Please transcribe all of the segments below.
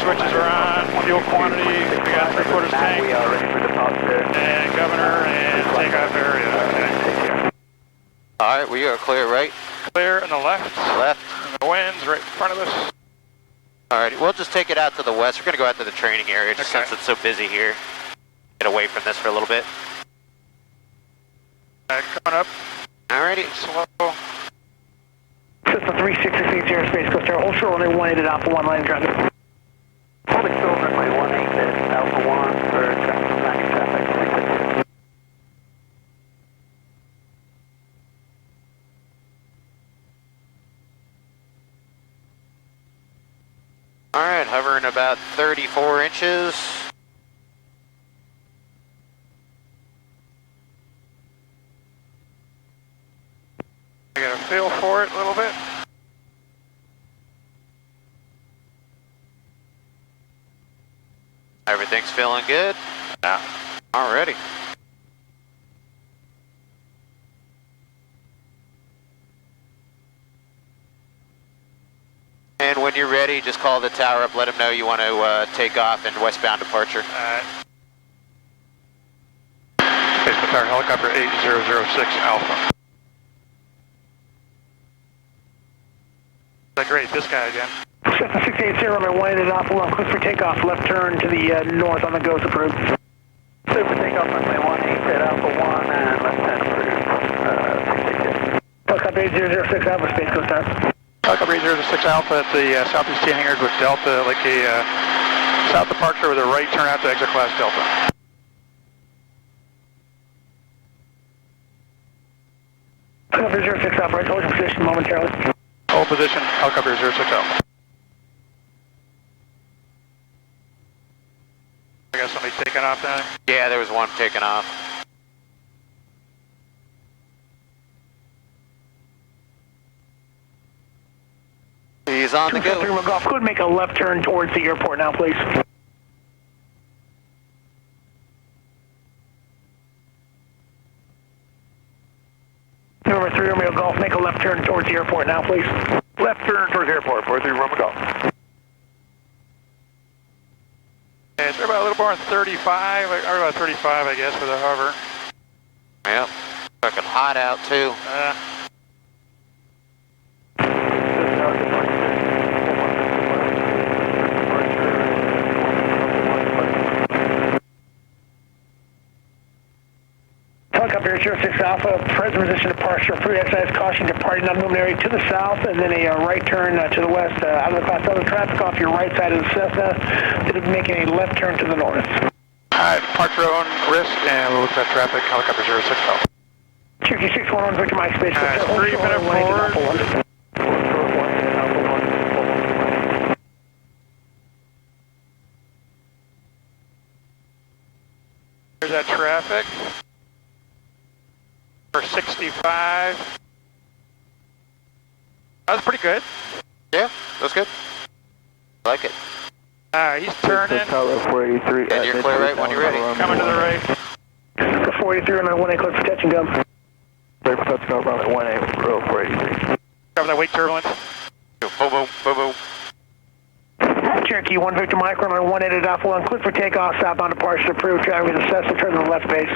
switches are on, fuel quantity, we got 3/4 tank. We are ready for departure. And governor and takeoff area, okay. Alright, we are clear right? Clear on the left. Left. And the wind's right in front of us. Alrighty, we'll just take it out to the west. We're going to go out to the training area just Okay. since it's so busy here. Get away from this for a little bit. Coming up. Alrighty. Slow. System 366 airspace coast hold short runway 18 at Alpha 1 line traffic. Holding short runway 18 at Alpha 1 for traffic. Alright, hovering about 34 inches. I got a feel for it a little bit. Everything's feeling good? Yeah. Alrighty. And when you're ready, just call the tower up, let them know you want to take off in westbound departure. Alright. Space Tower helicopter 8006 Alpha. Great, this guy again. System 680 runway 18 at Alpha 1 clear for takeoff. Left turn to the north on the ghost approved. Clear for takeoff runway 18 at Alpha 1 and left turn approved. Helicopter 8006 Alpha space coast tower. Helicopter 806 Alpha at the southeast T hangars with Delta, like a south departure with a right turn out to exit class Delta. Helicopter 06 Alpha, right hold your position momentarily. Hold position, helicopter 06 Alpha. I got somebody taking off now. Yeah, there was one taking off. He's on the go. 243 Golf, could make a left turn towards the airport now, please. Number 3 Romeo Golf, make a left turn towards the airport now, please. Left turn towards the airport, 43 Romeo Golf. Yeah, it's about a little more than 35, or about 35, I guess, for the hover. Yep. Fucking hot out, too. Helicopter 06 Alpha, present position departure, pre-exercise caution, departing non-movement area to the south, and then a right turn to the west. Out of the class other traffic off your right side of the Cessna, making a left turn to the north. Alright, departure on risk, and we'll look at traffic, helicopter 06 Alpha. Cherokee 611, Victor Mike Space. 3 minute forward. There's that traffic. For 65. That was pretty good. Yeah, that's good. I like it. He's turning. And you're clear right when you're ready. Coming to the right. 43 and 18 clear for touch and go. Clear for touch and go, runway 18, row 483. Cover that weight turbulence. Boom, boom, boom, boom. Cherokee 1 Victor Mike, runway 18 at Alpha 1, clear for takeoff, southbound departure, approved, traffic with the Cessna, turn to the left base.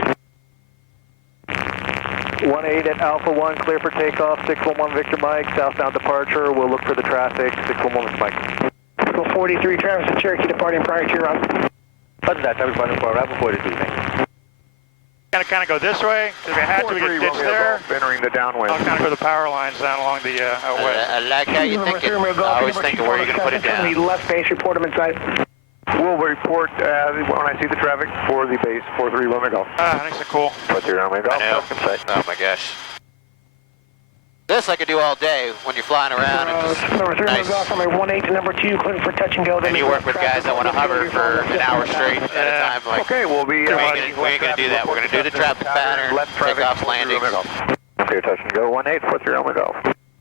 18 at Alpha 1, clear for takeoff, 611 Victor Mike, southbound departure, we'll look for the traffic, 611 Victor Mike. 43, Travis and Cherokee departing prior to your run. Roger that, traffic departing for Rapid 43, thanks. Kind of go this way. If we had to, we could ditch there. Entering the downwind. I'll kind of go the power lines down along the out west. I like how you think it. I always think of where you're going to put it down. The left base, report them inside. We'll report when I see the traffic for the base 43 Romeo Golf. Thanks, cool. What's your Romeo Golf? I know. Oh my gosh. This I could do all day when you're flying around and just Number 3 nice. Golf, runway 18 to number 2, clear for touch and go. And you work with guys that want to hover for an hour straight at a time. Like, Okay, we'll be... we ain't going to do that. We're going to do the traffic pattern, takeoffs, landings. Okay, touch and go 18, what's your Romeo Golf?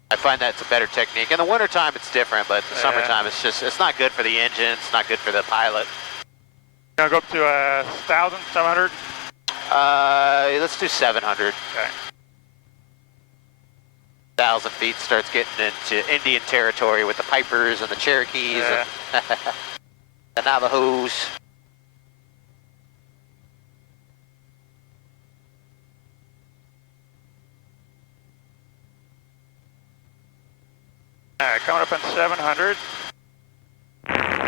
I find that's a better technique. In the wintertime, it's different, but the summertime, it's not good for the engine. It's not good for the pilot. Gonna go up to 1,000, 700? Let's do 700. Okay. 1,000 feet starts getting into Indian territory with the Pipers and the Cherokees. Yeah. And The Navajos. All right, coming up on 700.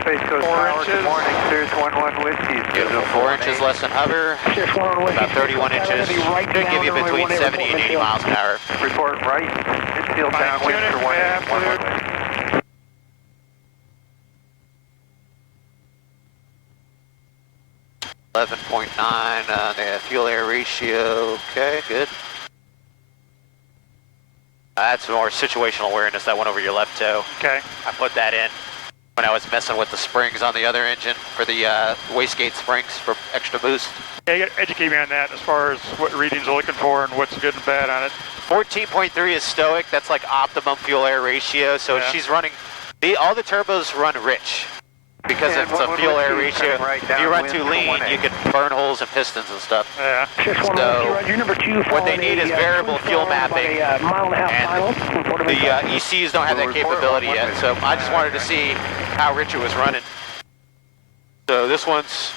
Space Coast 4 Tower, inches. good morning, Sirius 11 Whiskey. Beautiful. 4 inches less than hover. Sirius 11 Whiskey. About 31 inches. Right Should give you down, between runway 70 and 80 miles an hour. Report right, midfield downwind for 18, 11 11.9 the fuel air ratio. Okay, good. That's more situational awareness. That went over your left toe. Okay. I put that in when I was messing with the springs on the other engine for the wastegate springs for extra boost. Yeah, you gotta educate me on that as far as what readings you're looking for and what's good and bad on it. 14.3 is stoic. That's like optimum fuel air ratio. So Yeah. she's running, all the turbos run rich because And it's a fuel air ratio. right If you run downwind too for lean, 1A. you could burn holes in pistons and stuff. Yeah. Sirius 11 So, Whiskey, Roger, number 2. what they need is variable fuel mapping. About a mile and a half And final. Report of The impact. ECs don't have We'll that report capability on yet, Monday. so I just wanted to see how rich it was running. So this one's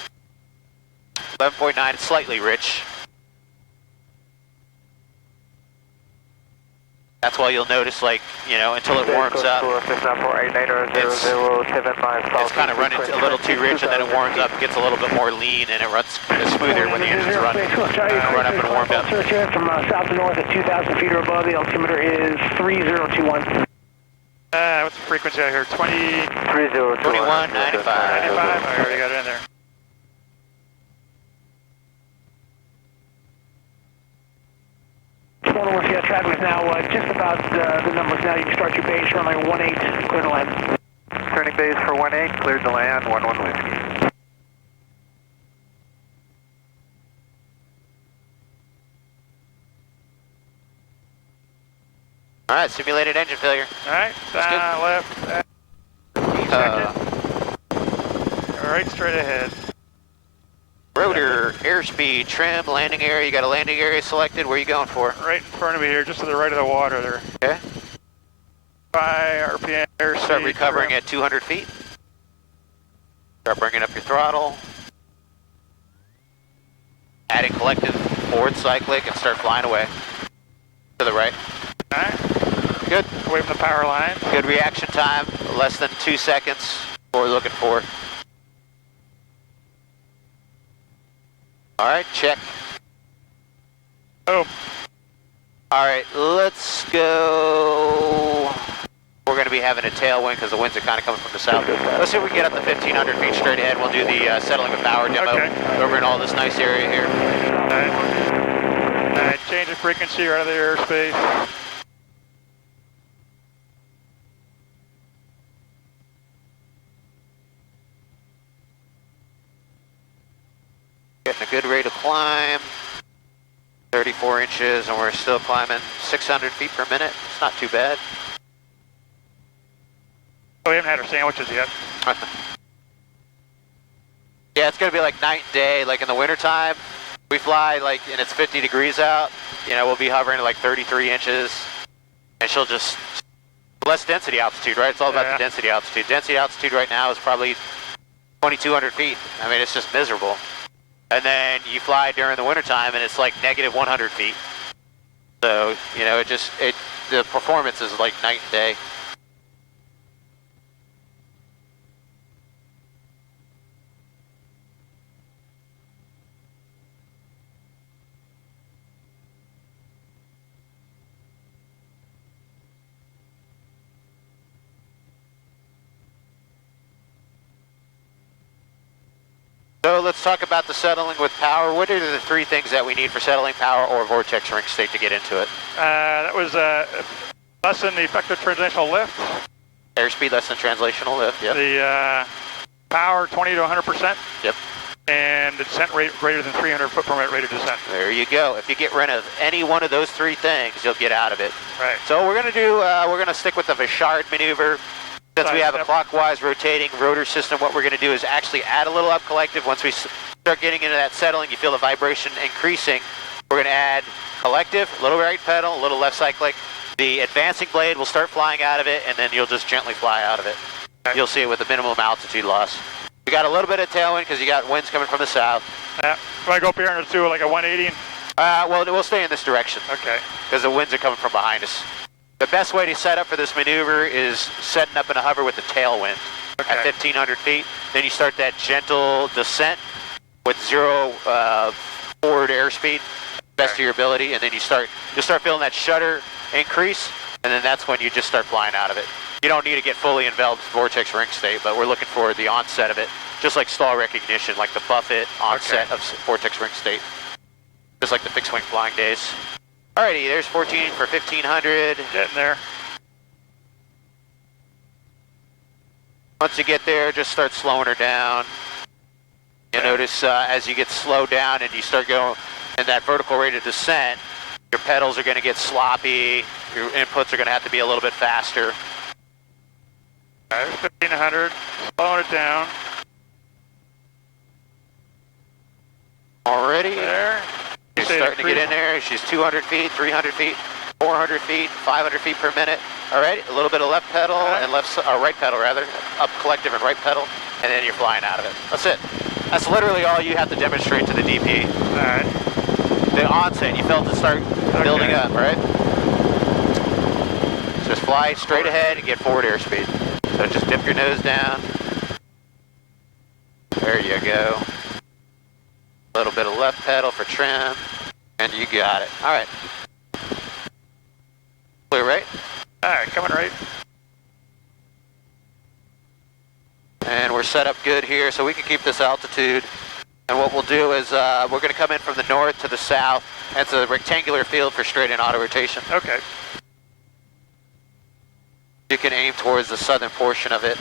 11.9, it's slightly rich. That's why you'll notice, like, you know, until it warms up, it's kind of running a little too rich, and then it warms up, gets a little bit more lean, and it runs smoother when the engine's running. Run up and warmed up. Search here from south to north at 2,000 feet or above. The altimeter is 3021. What's the frequency out here? 20, 21, 95. 95? I already got it in there. Traffic is now just about the numbers now. You can start your base runway 18, clear to land. Turning base for 18, cleared to land, 11 Whiskey. All right, simulated engine failure. All right, left. All right, straight ahead. Rotor, airspeed, trim, landing area. You got a landing area selected. Where are you going for? Right in front of me here, just to the right of the water there. Okay. 5 RPM airspeed. Start recovering at 200 feet. Start bringing up your throttle. Adding collective forward cyclic and start flying away. To the right. All right. Good. Away from the power line. Good reaction time. Less than 2 seconds. What we're looking for. All right, check. Oh, All right, let's go. We're going to be having a tailwind because the winds are kind of coming from the south. Let's see if we can get up to 1,500 feet straight ahead. We'll do the settling of power demo over in all this nice area here. all right. All right, change the frequency right out of the airspace. Getting a good rate of climb. 34 inches, and we're still climbing 600 feet per minute. It's not too bad. Oh, we haven't had our sandwiches yet. Yeah, it's going to be like night and day. Like in the wintertime, we fly like, and it's 50 degrees out. You know, we'll be hovering at like 33 inches, and she'll just, less density altitude, right? It's all about the density altitude. Density altitude right now is probably 2,200 feet. I mean, it's just miserable. And then you fly during the wintertime, and it's like negative 100 feet. So, you know, the performance is like night and day. So let's talk about the settling with power. What are the 3 things that we need for settling power or vortex ring state to get into it? That was less than the effective translational lift. Airspeed less than translational lift, yep. The power 20 to 100%. Yep. And the descent rate greater than 300 foot per minute rate of descent. There you go. If you get rid of any one of those 3 things, you'll get out of it. Right. So we're going to do, we're going to stick with the Vachard maneuver. Since we have a clockwise rotating rotor system, what we're going to do is actually add a little up collective. Once we start getting into that settling, you feel the vibration increasing. We're going to add collective, a little right pedal, a little left cyclic. The advancing blade will start flying out of it, and then you'll just gently fly out of it. Okay. You'll see it with a minimum altitude loss. We got a little bit of tailwind because you got winds coming from the south. Yeah. If I go up here and do like a 180? Well, we'll stay in this direction. Okay. Because the winds are coming from behind us. The best way to set up for this maneuver is setting up in a hover with the tailwind at 1,500 feet. Then you start that gentle descent with 0 forward airspeed, best of your ability, and then you'll start feeling that shutter increase, and then that's when you just start flying out of it. You don't need to get fully enveloped vortex ring state, but we're looking for the onset of it, just like stall recognition, like the Buffett onset of vortex ring state, just like the fixed wing flying days. Alrighty, there's 14 for 1,500. Getting there. Once you get there, just start slowing her down. You notice as you get slowed down and you start going in that vertical rate of descent, your pedals are going to get sloppy, your inputs are going to have to be a little bit faster. There's 1,500, slowing it down. Already. There. She's starting to get in there. She's 200 feet, 300 feet, 400 feet, 500 feet per minute. All right, a little bit of left pedal and right pedal rather, up collective and right pedal, and then you're flying out of it. That's it. That's literally all you have to demonstrate to the DP. All right. The onset, you felt it start building up, right? Just fly straight ahead and get forward airspeed. So just dip your nose down. There you go. A little bit of left pedal for trim, and you got it. All right. Clear right? All right, coming right. And we're set up good here, so we can keep this altitude. And what we'll do is we're going to come in from the north to the south. It's a rectangular field for straight-in auto rotation. Okay. You can aim towards the southern portion of it.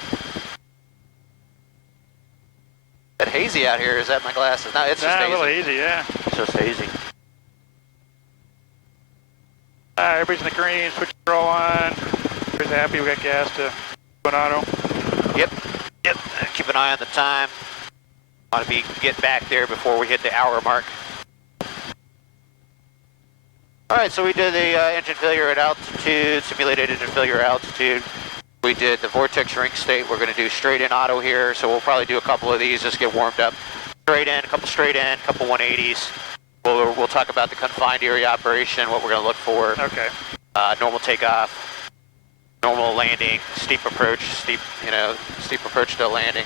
Is it hazy out here? Is that my glasses? No, it's just hazy. A little hazy, yeah. It's just hazy. All right, everybody's in the green. Switch roll on. Everybody's happy. We got gas to go auto. Yep. Keep an eye on the time. Want to get back there before we hit the hour mark. All right, so we did the engine failure at altitude, simulated engine failure at altitude. We did the vortex ring state. We're going to do straight in auto here, so we'll probably do a couple of these, just get warmed up. Straight in, a couple straight in, a couple 180s. We'll talk about the confined area operation, what we're going to look for. Okay. Normal takeoff, normal landing, steep approach, steep approach to landing.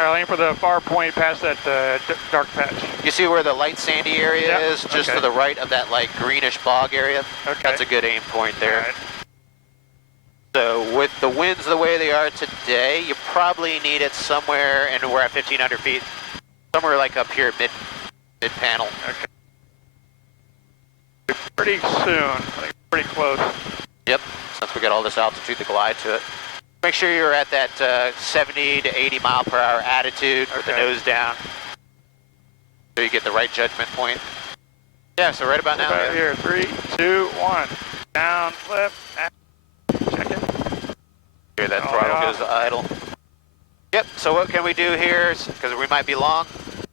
All right, aim for the far point past that dark patch. You see where the light sandy area Yep. is, just to the right of that like greenish bog area? Okay. That's a good aim point there. All right. So with the winds the way they are today, you probably need it somewhere, and we're at 1,500 feet, somewhere like up here mid panel. Okay. Pretty soon, like pretty close. Yep, since we got all this altitude to glide to it. Make sure you're at that 70 to 80 mile per hour attitude with the nose down, so you get the right judgment point. Yeah, so right about now. Right here, 3, 2, 1. Down, left, check it. Here, that throttle goes to idle. Yep, so what can we do here, because we might be long?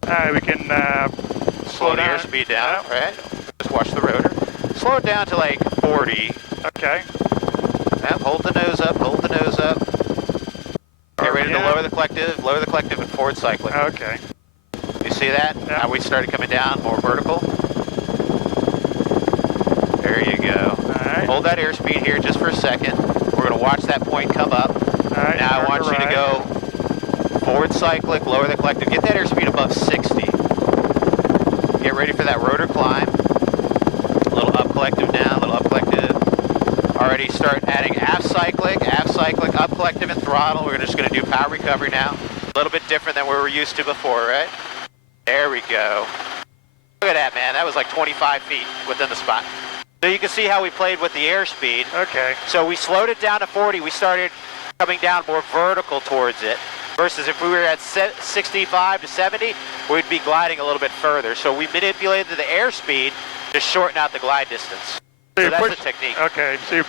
All right, we can slow the airspeed down, right? Just watch the rotor. Slow it down to like 40. Okay. Yep, hold the nose up, hold the nose up. Get ready to lower the collective and forward cycling. Okay. You see that? Yeah. Now we started coming down, more vertical. There you go. All right. Hold that airspeed here just for a second. We're going to watch that point come up. All right. Now I want you to go forward cyclic, lower the collective. Get that airspeed above 60. Get ready for that rotor climb. A little up collective down, a little up collective. Already start adding aft cyclic, up collective and throttle. We're just going to do power recovery now. A little bit different than we were used to before, right? There we go. Look at that, man. That was like 25 feet within the spot. So you can see how we played with the airspeed. Okay. So we slowed it down to 40. We started coming down more vertical towards it. Versus if we were at 65 to 70, we'd be gliding a little bit further. So we manipulated the airspeed to shorten out the glide distance. So that's the technique. Okay, so you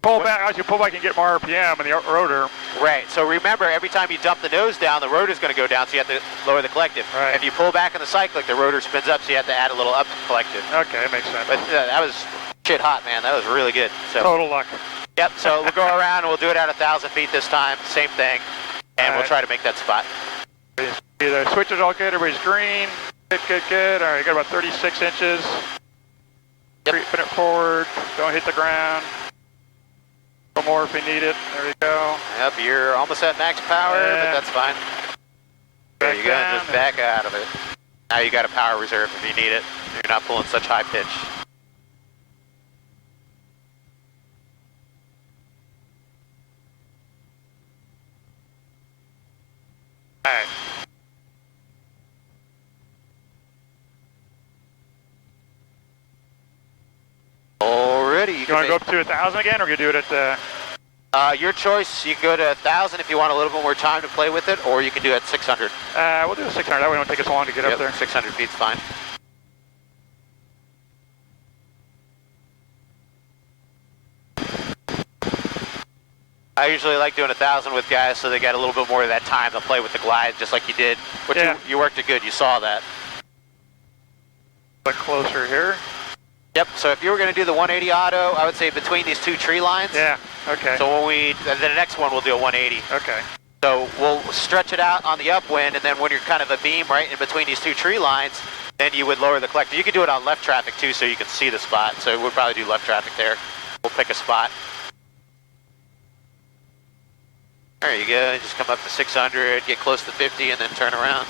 pull back, as you pull back and get more RPM in the rotor. Right, so remember, every time you dump the nose down, the rotor's going to go down, so you have to lower the collective. Right. If you pull back in the cyclic, the rotor spins up, so you have to add a little up collective. Okay, that makes sense. But that was shit hot, man. That was really good. So, total luck. Yep, so we'll go around and we'll do it at 1,000 feet this time. Same thing. And we'll try to make that spot. The switch is all good, everybody's green. Good. All right, you got about 36 inches. Yep. Creeping it forward, don't hit the ground. A little more if we need it, there we go. Yep, you're almost at max power, but that's fine. There you go, just back out of it. Now you got a power reserve if you need it. You're not pulling such high pitch. All right. Already, You want to go up to 1,000 again, or you do it at your choice. You can go to 1,000 if you want a little bit more time to play with it, or you can do it at 600. we'll do a 600, that way it won't take us long to get up there. 600 feet's fine. I usually like doing 1,000 with guys so they got a little bit more of that time to play with the glide, just like you did. But you worked it good, you saw that. Look closer here. Yep, so if you were going to do the 180 auto, I would say between these two tree lines. Yeah, okay. So when the next one we'll do a 180. Okay. So we'll stretch it out on the upwind, and then when you're kind of a beam right in between these two tree lines, then you would lower the collector. You could do it on left traffic too, so you can see the spot. So we'll probably do left traffic there. We'll pick a spot. There you go, just come up to 600, get close to 50, and then turn around.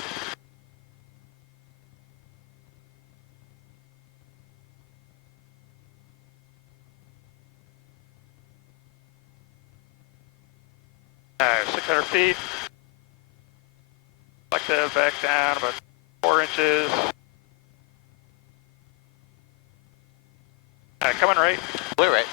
All right, 600 feet. Collective back down about 4 inches. All right, coming right. Blue right.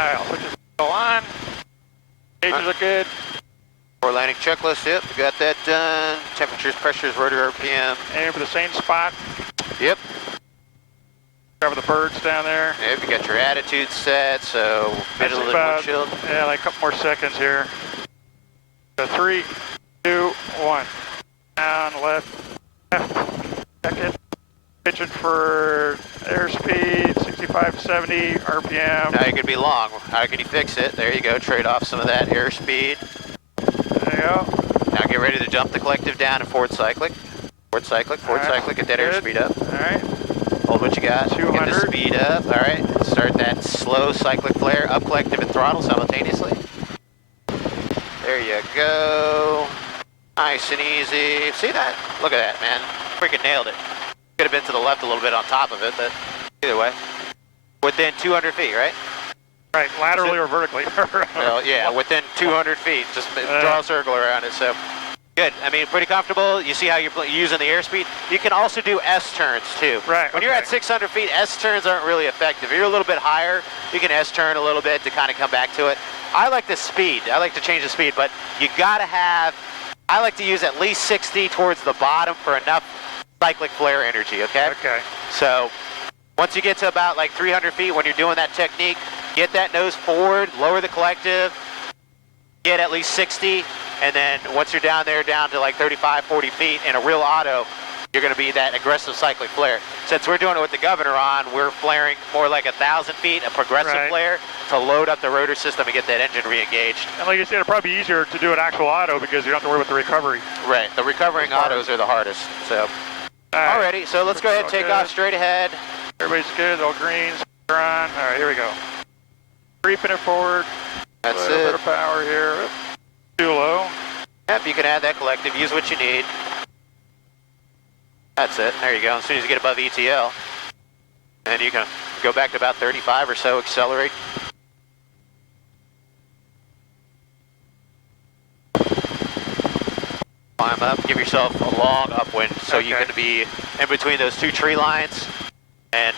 All right, I'll switch this on. Gauges are good. Four landing checklist, yep, we got that done. Temperatures, pressures, rotor RPM. Aiming for the same spot. Yep. Cover the birds down there. Yep, you got your attitude set, so middle of the windshield. Yeah, like a couple more seconds here. So 3, 2, 1. Down, left, second. Pitching for airspeed, 65, 70 RPM. Now you could be long. How can you fix it? There you go, trade off some of that airspeed. There you go. Now get ready to jump the collective down and forward cyclic. Forward cyclic, get that airspeed up. All right. Hold what you got. 200. Get the speed up. All right. Start that slow cyclic flare, up collective and throttle simultaneously. There you go. Nice and easy. See that? Look at that, man. Freaking nailed it. Could have been to the left a little bit on top of it, but either way. Within 200 feet, right? Right, laterally or vertically. Well, yeah, within 200 feet. Just draw a circle around it. So good. I mean, pretty comfortable. You see how you're using the airspeed? You can also do S-turns, too. Right, When you're at 600 feet, S-turns aren't really effective. If you're a little bit higher, you can S-turn a little bit to kind of come back to it. I like the speed. I like to change the speed, but you got to have, I like to use at least 60 towards the bottom for enough cyclic flare energy, okay? Okay. So once you get to about like 300 feet when you're doing that technique, get that nose forward, lower the collective, get at least 60, and then once you're down there, down to like 35, 40 feet in a real auto, you're going to be that aggressive cyclic flare. Since we're doing it with the governor on, we're flaring more like 1,000 feet, a progressive flare, to load up the rotor system and get that engine re-engaged. And like you said, it'll probably be easier to do an actual auto because you don't have to worry about the recovery. Right, the recovering autos are the hardest, so. Alrighty, so let's go ahead and take off straight ahead. Everybody's good, all greens are on. All right, here we go. Creeping it forward. That's a little it. bit of power here. Too low. Yep, you can add that collective, use what you need. That's it, there you go. As soon as you get above ETL, and you can go back to about 35 or so, accelerate. Climb up, give yourself a long upwind so you can be in between those two tree lines, and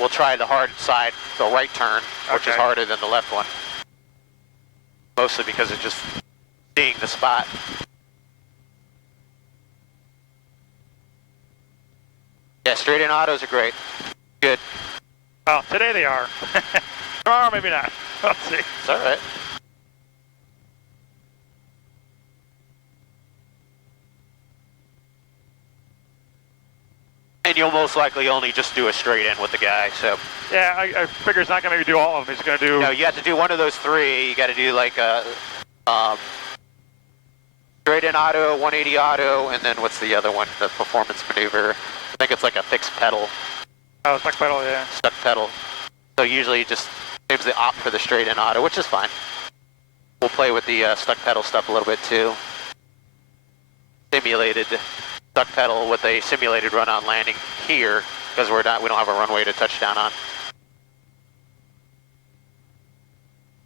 we'll try the hard side, the right turn, which is harder than the left one. Mostly because of just seeing the spot. Yeah, straight in autos are great. Good. Well, today they are. Tomorrow maybe not. Let's see. It's all right. And you'll most likely only just do a straight in with the guy, so. Yeah, I figure he's not going to do all of them. He's going to do... No, you have to do one of those three. You got to do like a straight in auto, 180 auto, and then what's the other one? The performance maneuver. I think it's like a fixed pedal. Oh, stuck pedal, yeah. Stuck pedal. So usually just seems to opt for the straight in auto, which is fine. We'll play with the stuck pedal stuff a little bit too. Simulated stuck pedal with a simulated run-on landing here because we don't have a runway to touch down on.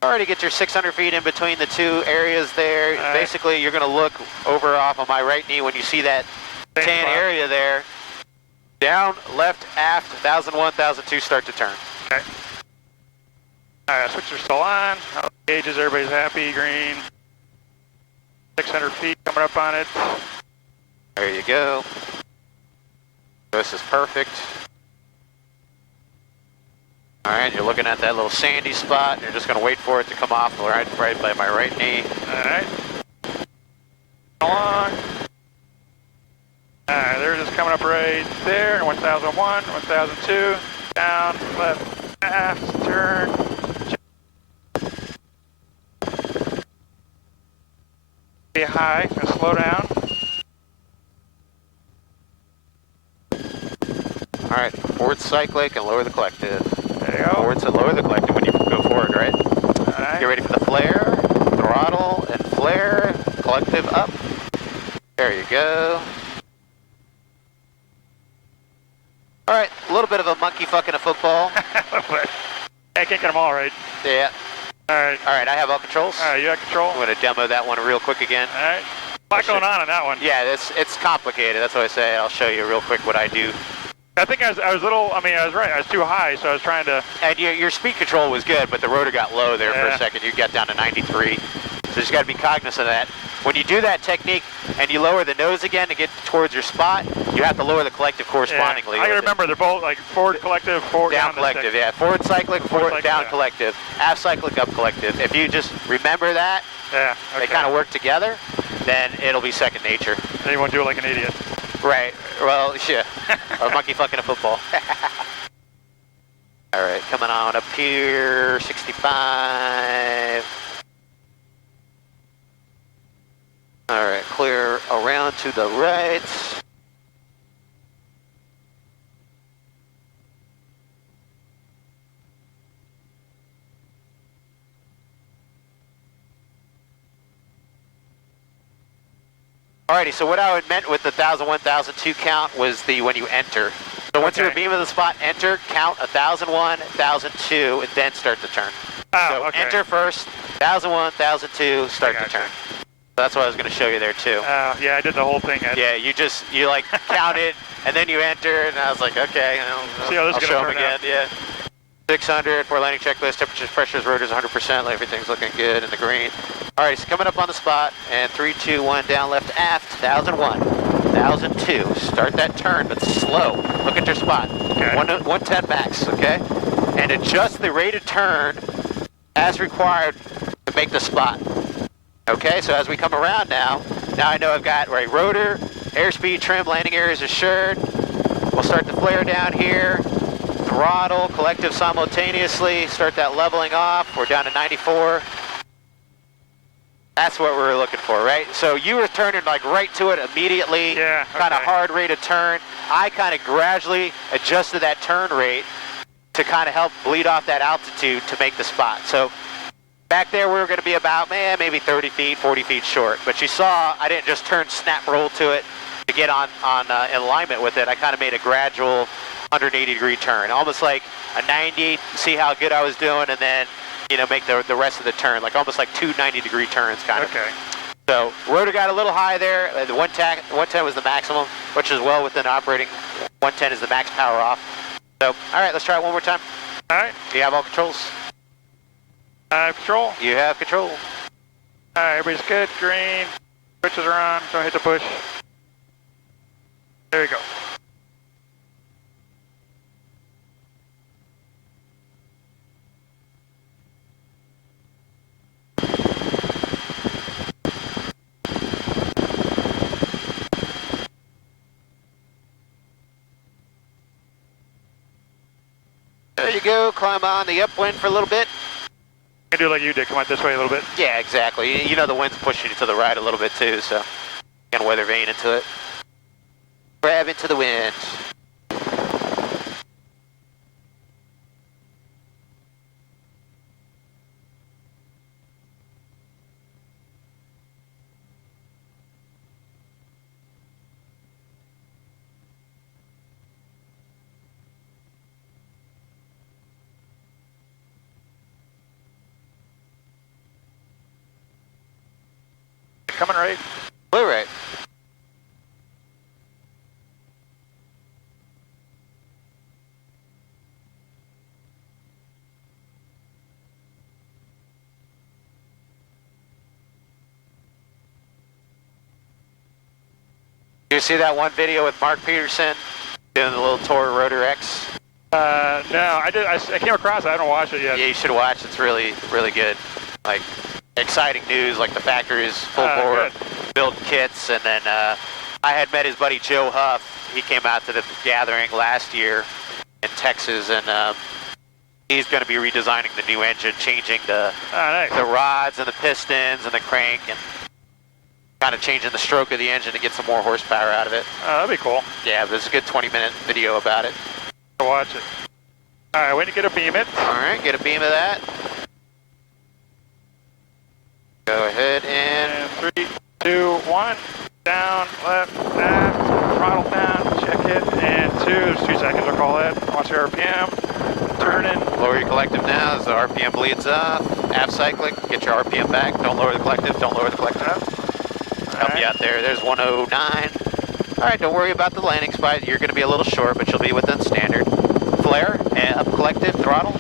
Alright, get your 600 feet in between the two areas there. Right. Basically, you're going to look over off on my right knee when you see that tan area there. Down, left, aft, 1001, 1002, start to turn. Okay. Alright, switches are still on. Gauges, everybody's happy, green. 600 feet coming up on it. There you go. This is perfect. Alright, you're looking at that little sandy spot, and you're just going to wait for it to come off right by my right knee. Alright. Along. Alright, they're just coming up right there. 1001, 1002. Down, left, aft, turn. Be high, gonna slow down. Alright, forward cyclic and lower the collective. There you go. Forward and lower the collective when you go forward, right? Alright. Get ready for the flare, throttle and flare, collective up. There you go. Alright, a little bit of a monkey fucking a football. I can't get them all right. Yeah. Alright. Alright, I have all controls. Alright, you got control? I'm going to demo that one real quick again. Alright. A lot going on that one. Yeah, it's complicated. That's what I say. I'll show you real quick what I do. I think I was a little, I mean, I was right. I was too high, so I was trying to... And your speed control was good, but the rotor got low there for Yeah. a second. You got down to 93. So you just got to be cognizant of that. When you do that technique and you lower the nose again to get towards your spot, you have to lower the collective correspondingly. I gotta remember, they're both like forward collective, forward down down collective, yeah. Forward cyclic, forward cyclic, down yeah. collective. Aft cyclic, up collective. If you just remember that, Yeah, okay. they kind of work together, then it'll be second nature. Then you won't do it like an idiot. Right. Well, yeah. Or monkey fucking a football. All right, coming on up here, 65. All right, clear around to the right. Alrighty, so what I meant with the 1001, 1002 count was the when you enter. So once you're beam of the spot, enter, count 1001, 1002, and then start the turn. Oh, So okay. enter first, 1001, 1002, start the gotcha. turn. So that's what I was going to show you there too. Yeah, I did the whole thing. Yeah, you like counted, and then you enter, and I was like, okay, See how this I'll is show gonna them turn again. out. Yeah. 600 for landing checklist, temperatures, pressures, rotors 100%, everything's looking good in the green. All right, so coming up on the spot, and 3, 2, 1, down, left, aft, 1001, 1002. Start that turn, but slow. Look at your spot. Okay. 110 max, okay? And adjust the rate of turn as required to make the spot. Okay, so as we come around now I know I've got right rotor, airspeed, trim, landing areas assured. We'll start the flare down here. Throttle, collective simultaneously, start that leveling off. We're down to 94. That's what we're looking for, right? So you were turning like right to it immediately. Yeah, Kind of okay. hard rate of turn. I kind of gradually adjusted that turn rate to kind of help bleed off that altitude to make the spot. So back there we were going to be about, maybe 30 feet, 40 feet short. But you saw I didn't just turn snap roll to it to get on in alignment with it. I kind of made a gradual 180-degree turn, almost like a 90, see how good I was doing, and then, make the rest of the turn, like almost like two 90-degree turns, kind of. Okay. So, rotor got a little high there. The 110 was the maximum, which is well within operating. 110 is the max power off. So, all right, let's try it one more time. All right. Do you have all controls? Control. You have control. All right, everybody's good. Green. Switches are on. Don't hit the push. There you go. climb on the upwind for a little bit. I can do like you did, come out this way a little bit. Yeah, exactly. You know the wind's pushing you to the right a little bit too, so you can weather vane into it. Grab into the wind. Coming right. Blue right. You see that one video with Mark Peterson doing the little tour of Rotor X? No, I came across it. I haven't watched it yet. Yeah, you should watch. It's really, really good. Like, exciting news, like the factory is full bore, build kits, and then I had met his buddy Joe Huff. He came out to the gathering last year in Texas, and he's going to be redesigning the new engine, changing the rods and the pistons and the crank, and kind of changing the stroke of the engine to get some more horsepower out of it. That'd be cool. Yeah, there's a good 20-minute video about it. I'll watch it. All right, waiting to get a beam it. All right, get a beam of that. Go ahead and 3, 2, 1. Down, left, aft, throttle down, check it, and 2. There's 2 seconds, I'll call it. Watch your RPM. Turning. lower your collective now as the RPM bleeds up. Aft cyclic, get your RPM back. Don't lower the collective, don't lower the collective. Help you out there. There's 109. All right, don't worry about the landing spot. You're going to be a little short, but you'll be within standard. Flare, and up collective, throttle.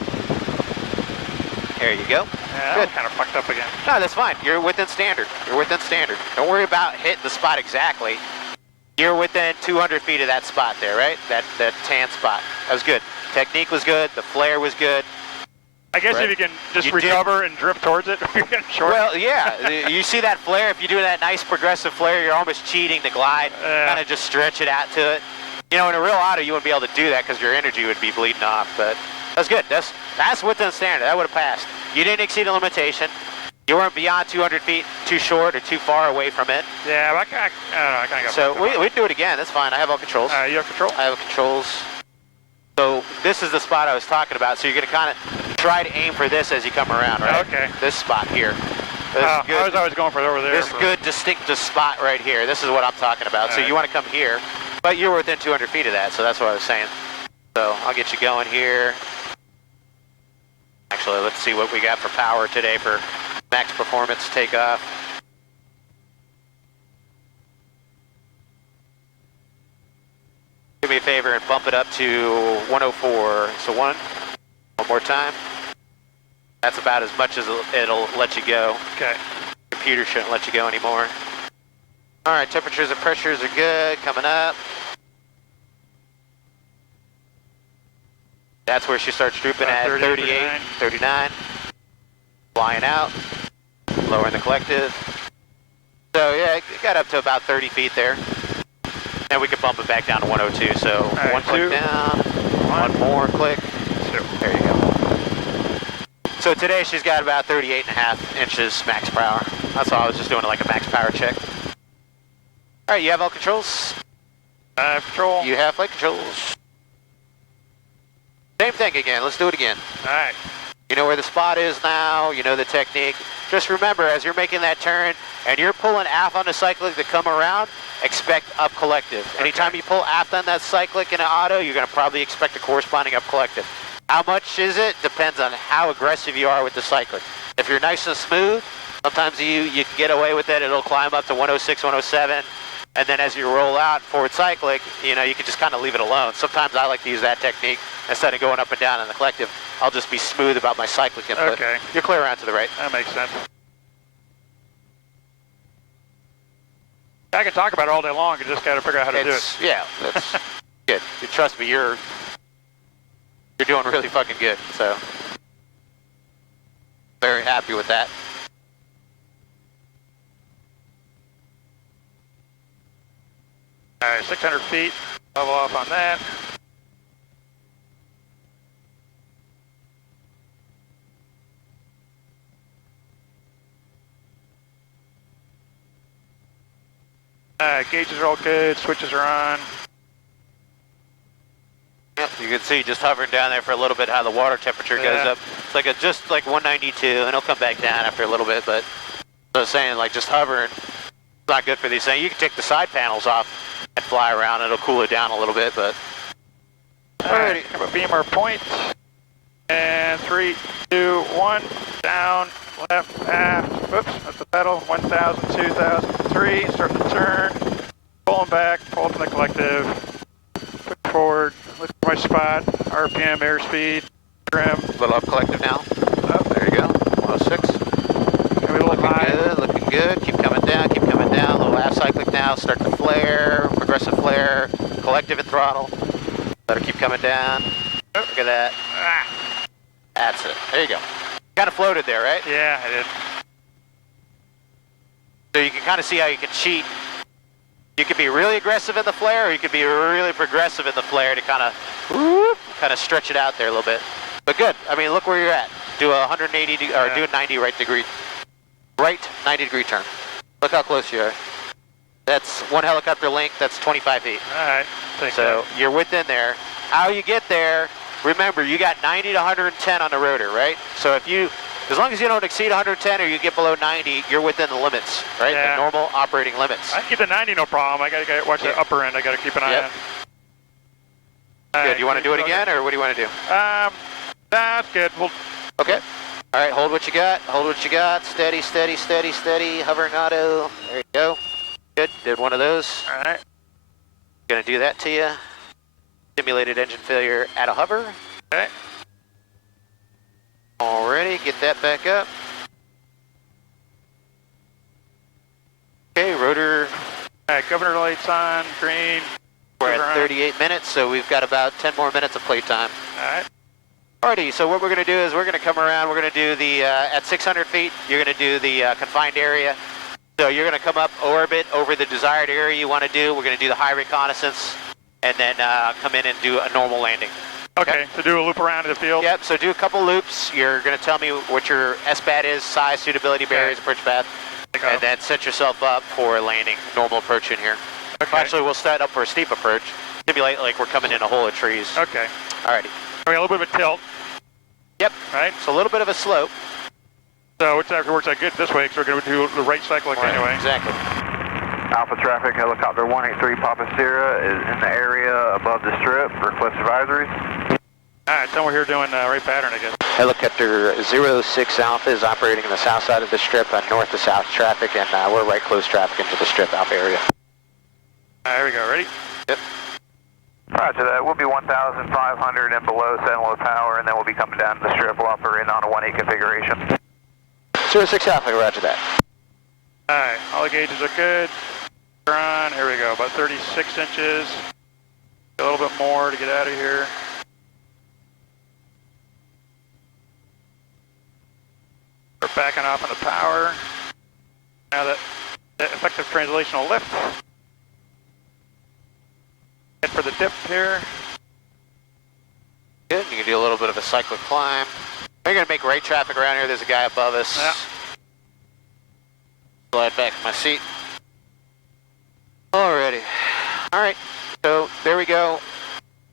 There you go. Yeah, Good. kind of fucked up again. No, that's fine. You're within standard. You're within standard. Don't worry about hitting the spot exactly. You're within 200 feet of that spot there, right? That tan spot. That was good. Technique was good. The flare was good. I guess Right. if you can just You recover and drift towards it, you're getting short. Well, yeah. You see that flare? If you do that nice progressive flare, you're almost cheating the glide. Yeah. Kind of just stretch it out to it. You know, in a real auto, you wouldn't be able to do that because your energy would be bleeding off. But that's good. That's within standard. That would have passed. You didn't exceed a limitation. You weren't beyond 200 feet too short or too far away from it. Yeah, but I don't know. I kind of got So fucked up. we do it again. That's fine. I have all controls. You have control? I have controls. So this is the spot I was talking about. So you're going to kind of try to aim for this as you come around, right? Okay. This spot here. This is I good. was always going for it over there. This is good, distinctive spot right here. This is what I'm talking about. So Alright. you want to come here, but you're within 200 feet of that. So that's what I was saying. So I'll get you going here. Actually, let's see what we got for power today for max performance takeoff. Do me a favor and bump it up to 104. So one more time. That's about as much as it'll let you go. Okay. Computer shouldn't let you go anymore. All right, temperatures and pressures are good, coming up. That's where she starts drooping at 30, 38, 39. Flying out, lowering the collective. So yeah, it got up to about 30 feet there. And we could bump it back down to 102. So right, one click 2, down, one more click. 2. There you go. So today she's got about 38.5 inches max power. That's all. I was just doing like a max power check. All right, you have all controls? Control. You have flight controls. Same thing again. Let's do it again. All right. You know where the spot is now. You know the technique. Just remember, as you're making that turn and you're pulling aft on the cyclic to come around, expect up collective. Anytime you pull aft on that cyclic in an auto, you're going to probably expect a corresponding up collective. How much is it? Depends on how aggressive you are with the cyclic. If you're nice and smooth, sometimes you can get away with it. It'll climb up to 106, 107. And then as you roll out forward cyclic, you know, you can just kind of leave it alone. Sometimes I like to use that technique. Instead of going up and down on the collective, I'll just be smooth about my cyclic input. Okay. You're clear around to the right. That makes sense. I can talk about it all day long. You just got to figure out how to do it. Yeah, that's good. You trust me, you're doing really fucking good. So very happy with that. All right, 600 feet. Level off on that. Gauges are all good, switches are on. Yep, you can see just hovering down there for a little bit how the water temperature goes up. It's like just like 192, and it'll come back down after a little bit, but I was saying, like, just hovering, it's not good for these things. You can take the side panels off and fly around, it'll cool it down a little bit, but... Alrighty, have a beam our point. And 3, 2, 1, down, left, aft, whoops, that's the pedal, 1,000, 2,000, 3, start the turn, pulling back, pull up in the collective, push forward, look for my spot, RPM, airspeed, trim. A little up collective now. Oh, there you go, 106. Can we a little high? Looking good, keep coming down, a little aft cyclic now, start to flare, progressive flare, collective and throttle. Let her keep coming down, look at that. That's it. There you go. Kind of floated there, right? Yeah, I did. So you can kind of see how you can cheat. You can be really aggressive in the flare, or you can be really progressive in the flare to kind of stretch it out there a little bit. But good. I mean, look where you're at. Do a 180 or do a 90 right 90 degree turn. Look how close you are. That's one helicopter length. That's 25 feet. All right. So you're within there. How you get there? Remember, you got 90 to 110 on the rotor, right? So as long as you don't exceed 110 or you get below 90, you're within the limits, right? Yeah. The normal operating limits. I can keep the 90, no problem. I got to watch the upper end. I got to keep an eye on. Good. You want to do it again, or what do you want to do? That's good. Okay. All right. Hold what you got. Hold what you got. Steady, steady, steady, steady. Hovering auto. There you go. Good. Did one of those. All right. Gonna do that to you. Simulated engine failure at a hover. Okay. Alrighty, get that back up. Okay, rotor. All right, governor lights on, green. We're at 38 minutes, so we've got about 10 more minutes of playtime. All right. Alrighty, so what we're gonna do is we're gonna come around, we're gonna do the, at 600 feet, you're gonna do the confined area. So you're gonna come up orbit over the desired area you wanna do. We're gonna do the high reconnaissance, and then come in and do a normal landing. Okay, so do a loop around the field? Yep, so do a couple loops. You're going to tell me what your SBAT is, size, suitability, barriers, approach path, and then set yourself up for landing, normal approach in here. Okay. Actually, we'll set up for a steep approach, simulate like we're coming in a hole of trees. Okay. Alrighty. Okay, a little bit of a tilt. Yep. Right? So a little bit of a slope. So which actually works out good this way, because we're going to do the right cyclic anyway. Exactly. Alpha traffic, helicopter 183 Papa Sierra is in the area above the strip. Request advisories. All right, so we're here doing right pattern, I guess. Helicopter 06 Alpha is operating in the south side of the strip on north to south traffic, and we're right close traffic into the strip Alpha area. All right, here we go. Ready? Yep. Roger that. We'll be 1,500 and below setting low power, and then we'll be coming down to the strip. We'll operate on a 1-8 configuration. 06 Alpha, roger that. All right, all the gauges are good. We're on. Here we go. About 36 inches. A little bit more to get out of here. We're backing off on the power. Now that effective translational lift. Head for the dip here. Good, you can do a little bit of a cyclic climb. We're going to make right traffic around here. There's a guy above us. Yeah. Slide back in my seat. Alrighty. Alright, so there we go.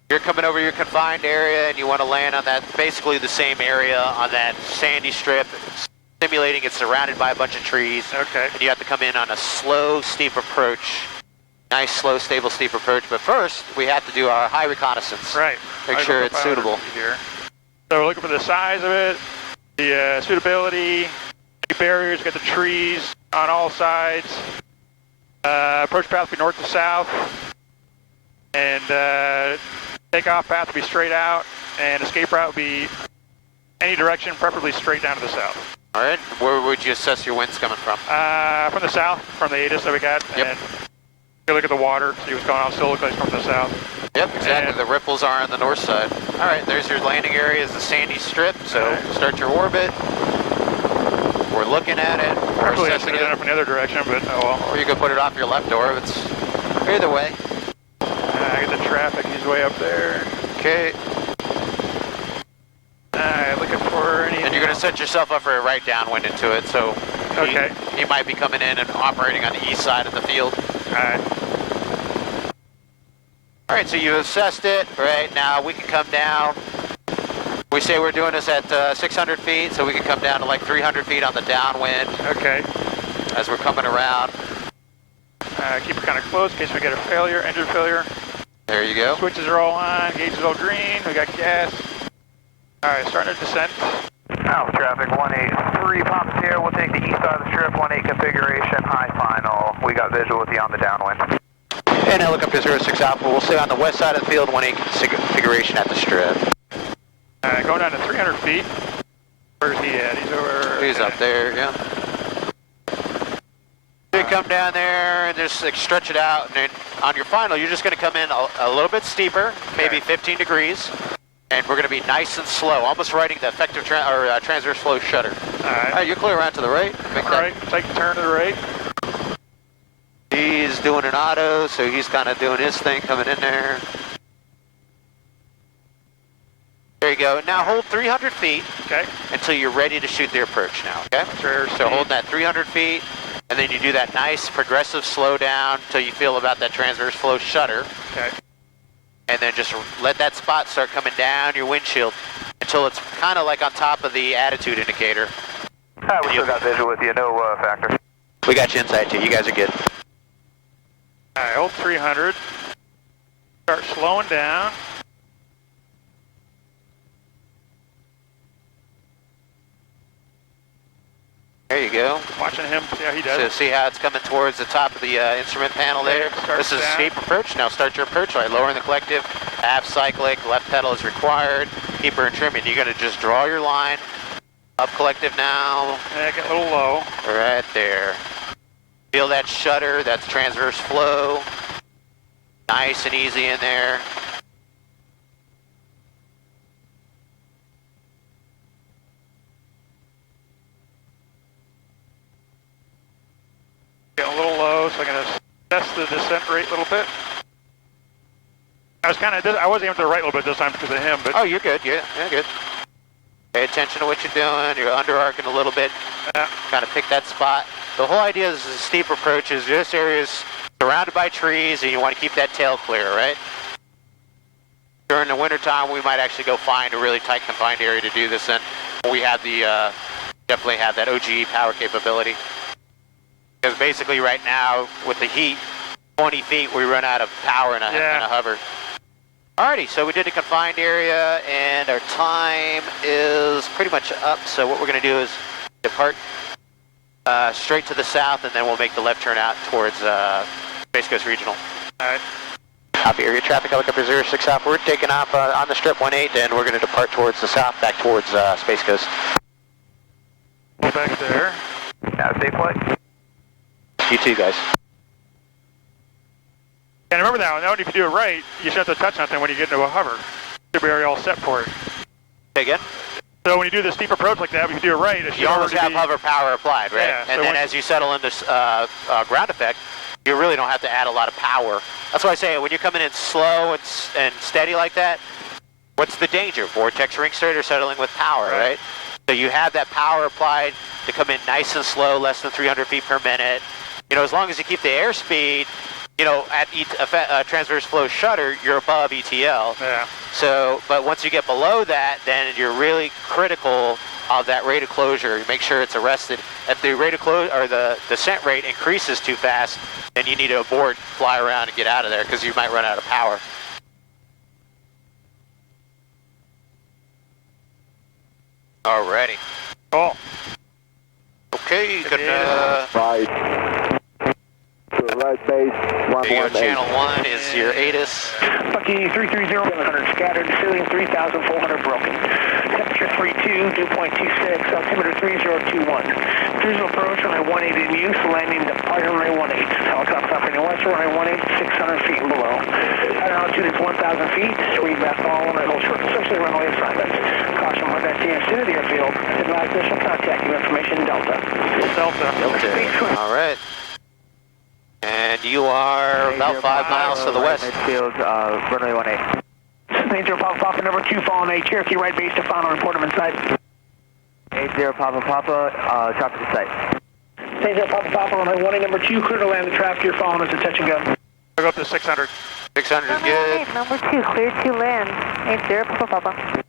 You're coming over your confined area and you want to land on that, basically the same area on that sandy strip. Simulating it's surrounded by a bunch of trees. Okay. And you have to come in on a slow, steep approach. Nice, slow, stable, steep approach. But first, we have to do our high reconnaissance. Right. Make sure it's suitable. Here. So we're looking for the size of it, the suitability, any barriers, got the trees on all sides. Approach path will be north to south. And takeoff path will be straight out. And escape route will be any direction, preferably straight down to the south. All right. Where would you assess your winds coming from? From the south, from the ATIS that we got. Yep. And you look at the water, see what's going on. Still looks like it's from the south. Yep, exactly. And the ripples are on the north side. All right, there's your landing area, is the sandy strip. So start your orbit. We're looking at it. We're Probably I assessing should have done it from the other direction, but oh well. Or you could put it off your left orbits. Either way. I get the traffic. He's way up there. Okay. Looking for any. And you're going to set yourself up for a right downwind into it. So Okay. he might be coming in and operating on the east side of the field. Alright. Alright, so you've assessed it, right? Now we can come down. We say we're doing this at 600 feet, so we can come down to like 300 feet on the downwind. Okay. As we're coming around. Keep it kind of close in case we get a failure, engine failure. There you go. Switches are all on, gauge is all green, we got gas. Alright, starting to descent. Alpha traffic 183 pops here. We'll take the east side of the strip, 18 configuration, high final. We got visual with you on the downwind. And helicopter 06 Alpha, we'll stay on the west side of the field, 18 configuration at the strip. Going down to 300 feet. Where's he at? He's over... He's up there, yeah. You come down there and just like stretch it out, and then on your final, you're just going to come in a little bit steeper, maybe 15 degrees, and we're going to be nice and slow, almost riding the effective transverse flow shutter. All right, you're clear around to the right. All right, take a turn to the right. He's doing an auto, so he's kind of doing his thing coming in there. There you go. Now hold 300 feet until you're ready to shoot the approach now, okay? So hold that 300 feet, and then you do that nice progressive slow down until you feel about that transverse flow shutter. Okay. And then just let that spot start coming down your windshield until it's kind of like on top of the attitude indicator. We still got visual with you, no factor. We got you inside too. You guys are good. All right, hold 300. Start slowing down. There you go. Watching him, see how he does. So see how it's coming towards the top of the instrument panel there? This is escape approach. Now start your approach right. Lowering the collective, half cyclic, left pedal is required. Keep her in trimming. You're going to just draw your line. Up collective now. Yeah, get a little low. Right there. Feel that shutter, that's transverse flow. Nice and easy in there. Get a little low, so I'm going to test the descent rate a little bit. I wasn't aiming to the right a little bit this time because of him, but... Oh, you're good, yeah, good. Pay attention to what you're doing, you're under-arcing a little bit. Kind of pick that spot. The whole idea is a steep approach is this area is surrounded by trees and you want to keep that tail clear, right? During the wintertime, we might actually go find a really tight confined area to do this in. We have the, definitely have that OGE power capability. Because basically right now, with the heat, 20 feet, we run out of power in a hover. Alrighty, so we did a confined area, and our time is pretty much up. So what we're going to do is depart straight to the south, and then we'll make the left turn out towards Space Coast Regional. Alright. Copy area traffic, helicopter 06 Alpha. We're taking off on the strip 18, and we're going to depart towards the south, back towards Space Coast. Go back there. Safe flight. You too, guys. And remember now, if you do it right, you shouldn't have to touch nothing when you get into a hover. You'll be already all set for it. Say again? So when you do the steep approach like that, if you do it right, it should you almost have hover power applied, right? Yeah, and so then as you settle into ground effect, you really don't have to add a lot of power. That's why I say when you're coming in slow and steady like that, what's the danger? Vortex ring straight or settling with power, right? So you have that power applied to come in nice and slow, less than 300 feet per minute. You know, as long as you keep the airspeed, you know, at transverse flow shutter, you're above ETL. Yeah. So, but once you get below that, then you're really critical of that rate of closure. You make sure it's arrested. If the rate of closure or the descent rate increases too fast, then you need to abort, fly around, and get out of there because you might run out of power. Alrighty. Cool. Okay, good. Right. To the right base, There you go, channel 1 is your ATIS. Bucky 330, 100 scattered, ceiling 3,400 broken. Temperature 32, dew point 26, altimeter 3021. Cruise approach runway 18 in use, landing departure runway 18. Helicopter operating west, runway 18, 600 feet and below. At altitude is 1,000 feet. Read back all runway hold short, essentially runway assignments. Caution on that TS to the airfield. Advise additional contact, new information, Delta. Delta. All right. And you are about 5 miles to the west. Field, runway 18. 80 Papa number 2 following a Cherokee right base to final report of inside. 80 Papa, traffic to site. Stay there, Papa, runway 18, number 2, clear to land the traffic. You're following us at touch and go. I'll go up to 600. 600 is good. Number 2, clear to land. 80, Papa.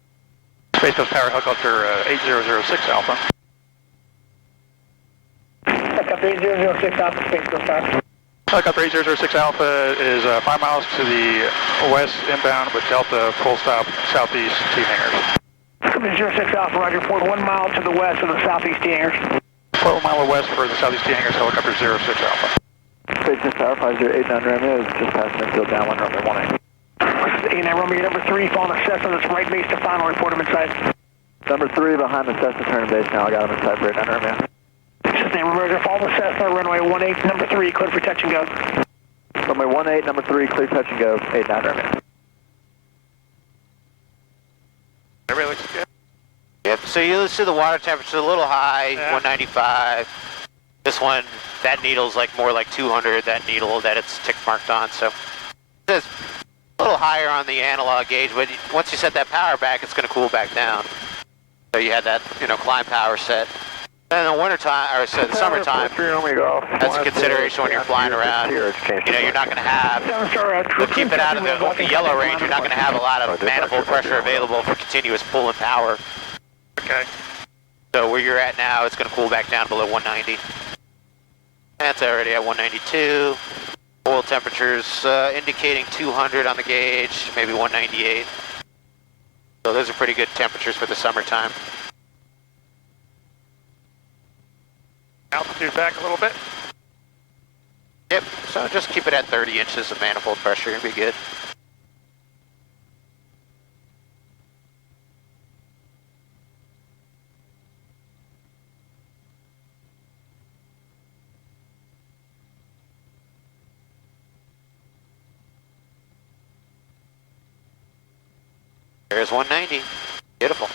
Space Coast Tower Helicopter 8006 Alpha. Helicopter 8006 Alpha, Space Coast Tower. Helicopter 8006 Alpha is 5 miles to the west inbound with Delta full stop southeast T hangars. Helicopter 06 Alpha, roger, port 1 mile to the west of the southeast T hangars. Port 1 mile west for the southeast T hangars, Helicopter 06 Alpha. Space Coast Tower 5089 Romeo is just passing infield downwind runway 18. 89 Romeo, number 3, following a Cessna that's right base to final, report him inside. Number 3 behind the Cessna turn base now, I got him inside for 89 Romeo. Cessna Romeo, follow the Cessna, runway 18, number 3, clear for touch and go. Runway 18, number 3, clear touch and go, 89 Romeo. Everybody looks good. Yep, so you see the water temperature a little high, Yeah. 195. This one, that needle's like more like 200, that needle that it's tick marked on, so it's a little higher on the analog gauge, but once you set that power back, it's going to cool back down. So you had that, climb power set. Then in the wintertime, or so the summertime, that's a consideration when you're flying around. You're not going to have, to keep it out of the yellow range, you're not going to have a lot of manifold pressure available for continuous pull and power. Okay. So where you're at now, it's going to cool back down below 190. That's already at 192. Oil temperatures indicating 200 on the gauge, maybe 198. So those are pretty good temperatures for the summertime. Altitude back a little bit. Yep, so just keep it at 30 inches of manifold pressure, it'll be good. There's 190. Beautiful.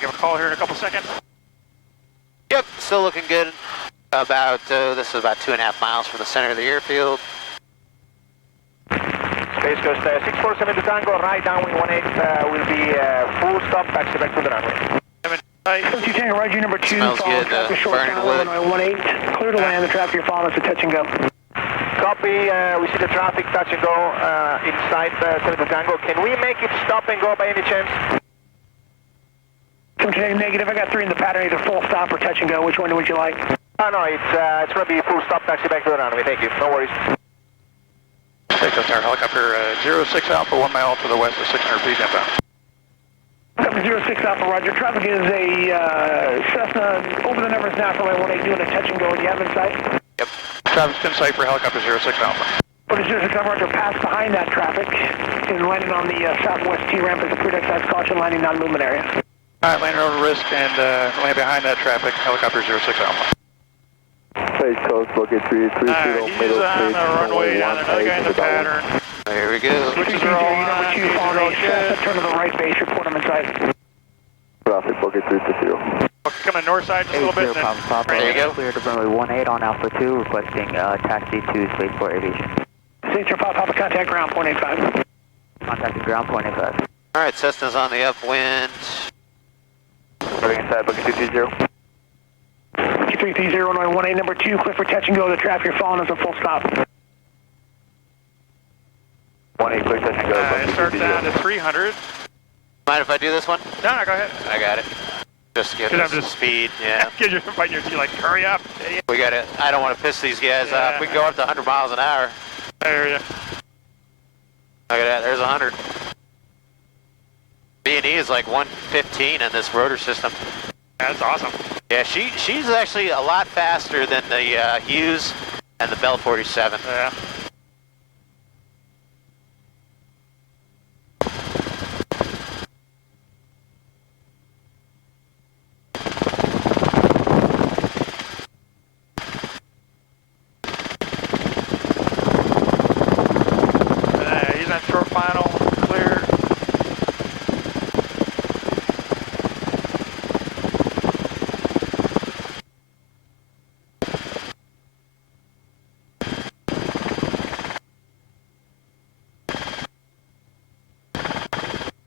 Give a call here in a couple seconds. Yep, still looking good. About, this is about 2.5 miles from the center of the airfield. Space Coast 647 to Tango, right downwind 18 will be full stop, taxi back to the runway. 2 Tango, Roger, number 2, Smells follow good, traffic short burning down, wood. runway 18, clear to land the traffic. You're following us at touch and go. Copy, we see the traffic touch and go inside 7 to Tango. Can we make it stop and go by any chance? Negative, I got 3 in the pattern, either full stop or touch and go. Which one would you like? Oh no, it's going to be full stop, taxi back to the runway. Thank you, no worries. Space Coast Tower Helicopter 06 Alpha, 1 mile to the west of 600 feet inbound. Helicopter 06 Alpha, Roger. Traffic is a Cessna over the numbers now for runway 18 doing a touch and go. Do you have in sight? Yep. Traffic's in sight for Helicopter 06 Alpha. What is 06 Alpha, Roger? Pass behind that traffic and landing on the southwest T ramp as a pre-exercise caution, landing non-movement area. All right, landing over risk and land behind that traffic, Helicopter 06 Alpha. Space Coast, looking 330, He's on the runway, on another guy in the pattern. There we go. Switches are all on, Number 2, following a Cessna, turn to the right base, report them inside. Traffic, looking 320. Coming north side just a little bit. There you go. Clear to runway 18 on Alpha 2, requesting taxi to Spaceport Aviation. Signature Papa, contact ground, point 85. Contacted ground, point 85. All right, Cessna's on the upwind. Running inside, booking 220. 330, runway 18, number 2, clear for touch and go. The traffic you're following is a full stop. 18, clear touch and go. It starts down to 300. Mind if I do this one? No, go ahead. I got it. Just to give 'Cause us I'm just- speed, yeah. Because you're fighting your teeth like, hurry up, idiot. We gotta, I don't want to piss these guys off. We can go up to 100 miles an hour. I hear you. Look at that, there's 100. B&E is like 115 in this rotor system. That's awesome. Yeah, she's actually a lot faster than the Hughes and the Bell 47. Yeah. He's on short final, clear.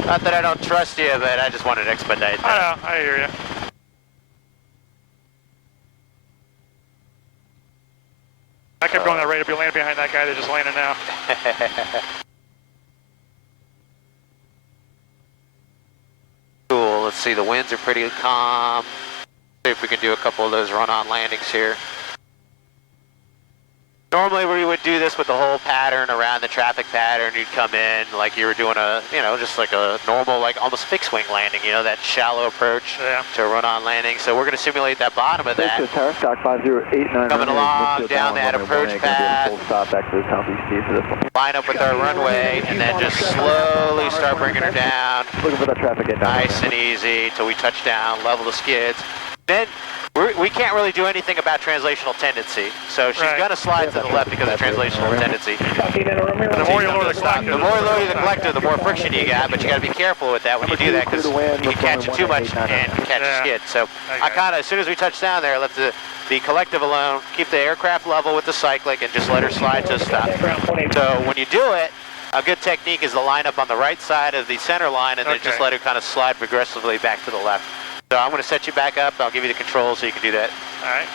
Not that I don't trust you, but I just wanted to expedite that. I know, I hear you. I kept going that rate, I'd be landing behind that guy that just landed now. Cool, let's see, the winds are pretty calm. See if we can do a couple of those run-on landings here. Normally we would do this with the whole pattern around the traffic pattern. You'd come in like you were doing a, you know, just like a normal, like almost fixed wing landing, you know, that shallow approach to a run-on landing. So we're going to simulate that bottom of that. Tower stock 5089. Coming along down that approach path. Stop back to the southeast speed for this one. Line up with our runway and then just slowly start bringing her down. Looking for that traffic get down. Nice and easy till we touch down, level the skids. Then we can't really do anything about translational tendency. So she's going to slide to the left because of translational tendency. The more you lower the collective. The more you lower the collective, the more friction you got, but you got to be careful with that when you do that because you can catch it too much and catch a skid. So I kind of, as soon as we touch down there, left the collective alone, keep the aircraft level with the cyclic and just let her slide to a stop. So when you do it, a good technique is to line up on the right side of the center line and then just let her kind of slide progressively back to the left. So I'm going to set you back up. I'll give you the controls so you can do that. All right.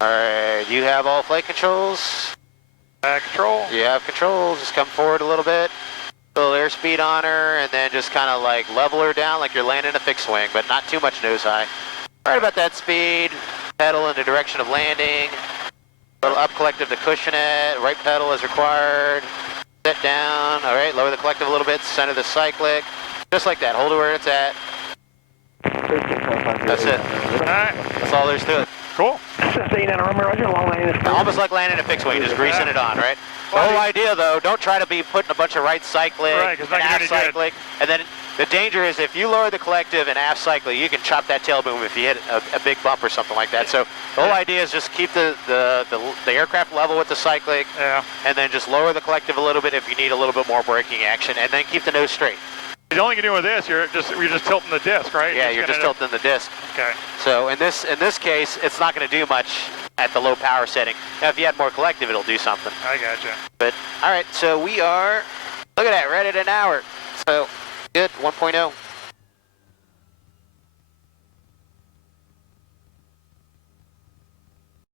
All right, you have all flight controls. Control. You have control, just come forward a little bit, little airspeed on her, and then just kind of like level her down like you're landing a fixed wing, but not too much nose high. Right about that speed, pedal in the direction of landing, little up collective to cushion it, right pedal as required, set down, all right, lower the collective a little bit, center the cyclic, just like that, hold it where it's at. That's it. All right. That's all there's to it. Cool. Almost like landing a fixed wing, just greasing it on, right? The whole idea, though, don't try to be putting a bunch of right cyclic and aft cyclic. And then the danger is if you lower the collective and aft cyclic, you can chop that tail boom if you hit a big bump or something like that. So the whole idea is just keep the aircraft level with the cyclic, and then just lower the collective a little bit if you need a little bit more braking action, and then keep the nose straight. The only thing you do with this, you're just tilting the disc, right? Yeah, you're just tilting the disc. Okay. So in this case, it's not going to do much at the low power setting. Now, if you had more collective, it'll do something. I gotcha. But all right, so we are, look at that, right at an hour. So good, 1.0.